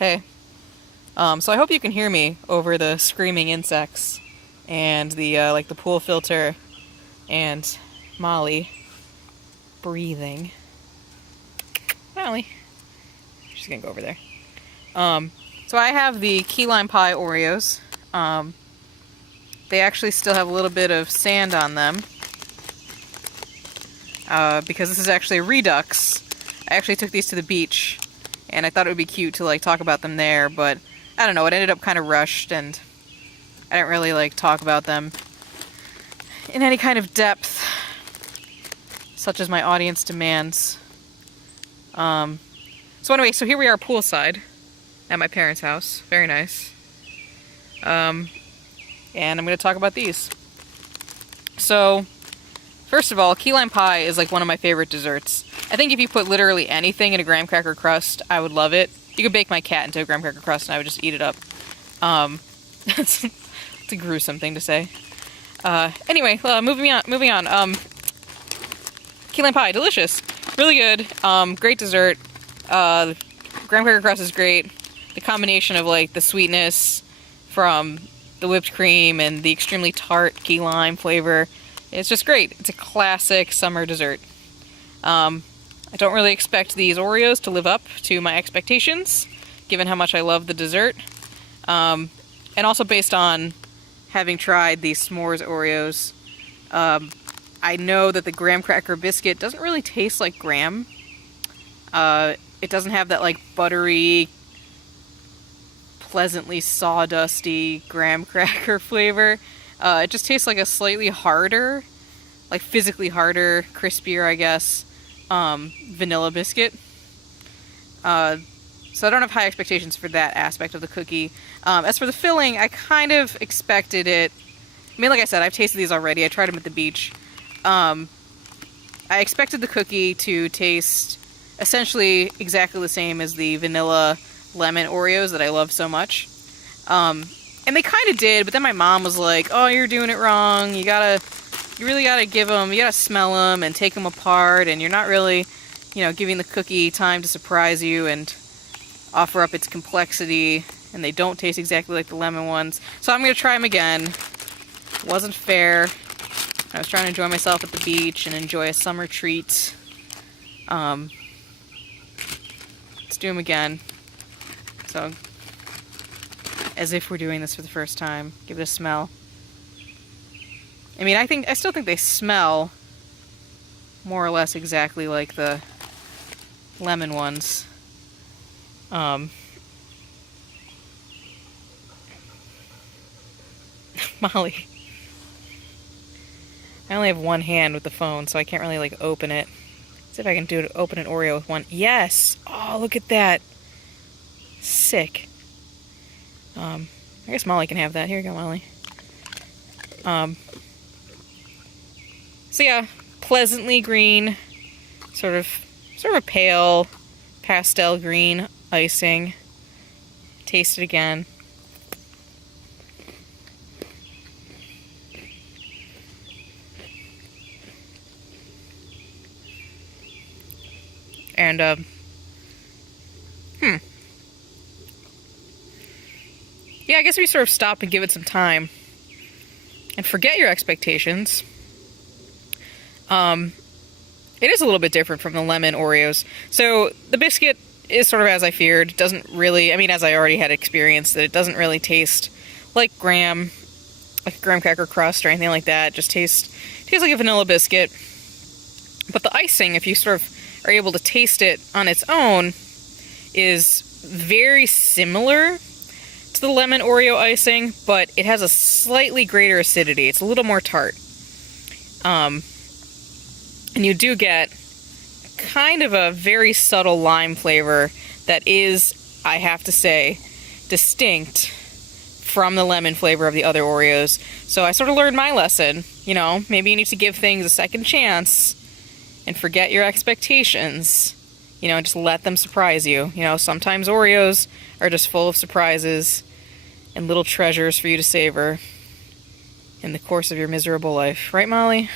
Hey. So I hope you can hear me over the screaming insects and the like the pool filter and Molly breathing. Molly, she's gonna go over there. So I have the key lime pie Oreos. They actually still have a little bit of sand on them because this is actually a redux. I actually took these to the beach, and I thought it would be cute to like talk about them there, but I don't know, it ended up kind of rushed, and I didn't really like talk about them in any kind of depth, such as my audience demands. So anyway, so here we are poolside at my parents' house. Very nice. And I'm going to talk about these. So, first of all, key lime pie is like one of my favorite desserts. I think if you put literally anything in a graham cracker crust, I would love it. You could bake my cat into a graham cracker crust and I would just eat it up. It's a gruesome thing to say. Anyway, moving on. Key lime pie, delicious. Really good. Great dessert. Graham cracker crust is great. The combination of like the sweetness from the whipped cream and the extremely tart key lime flavor, it's just great. It's a classic summer dessert. I don't really expect these Oreos to live up to my expectations, given how much I love the dessert. And also based on having tried these s'mores Oreos, I know that the graham cracker biscuit doesn't really taste like graham. It doesn't have that like buttery, pleasantly sawdusty graham cracker flavor. It just tastes like a slightly harder, like physically harder, crispier, I guess, vanilla biscuit. So I don't have high expectations for that aspect of the cookie. As for the filling, I kind of expected it. I mean, like I said, I've tasted these already. I tried them at the beach. I expected the cookie to taste essentially exactly the same as the vanilla lemon Oreos that I love so much. And they kind of did, but then my mom was like, oh, you're doing it wrong. You really gotta give them, you gotta smell them and take them apart, and you're not really, giving the cookie time to surprise you and offer up its complexity, and they don't taste exactly like the lemon ones. So I'm gonna try them again. Wasn't fair. I was trying to enjoy myself at the beach and enjoy a summer treat. Let's do them again. So, as if we're doing this for the first time. Give it a smell. I mean, I still think they smell more or less exactly like the lemon ones. Molly. I only have one hand with the phone, so I can't really like open it. Let's see if I can open an Oreo with one. Yes! Oh, look at that. Sick. I guess Molly can have that. Here you go, Molly. So yeah, pleasantly green, sort of a pale pastel green icing. Taste it again. And yeah, I guess we sort of stop and give it some time and forget your expectations. It is a little bit different from the lemon Oreos. So the biscuit is sort of as I feared. It doesn't really, I mean, as I already had experienced, that it doesn't really taste like graham cracker crust or anything like that. It just tastes like a vanilla biscuit. But the icing, if you sort of are able to taste it on its own, is very similar to the lemon Oreo icing, but it has a slightly greater acidity. It's a little more tart. And you do get kind of a very subtle lime flavor that is, I have to say, distinct from the lemon flavor of the other Oreos. So I sort of learned my lesson. Maybe you need to give things a second chance and forget your expectations. Just let them surprise you. Sometimes Oreos are just full of surprises and little treasures for you to savor in the course of your miserable life. Right, Molly?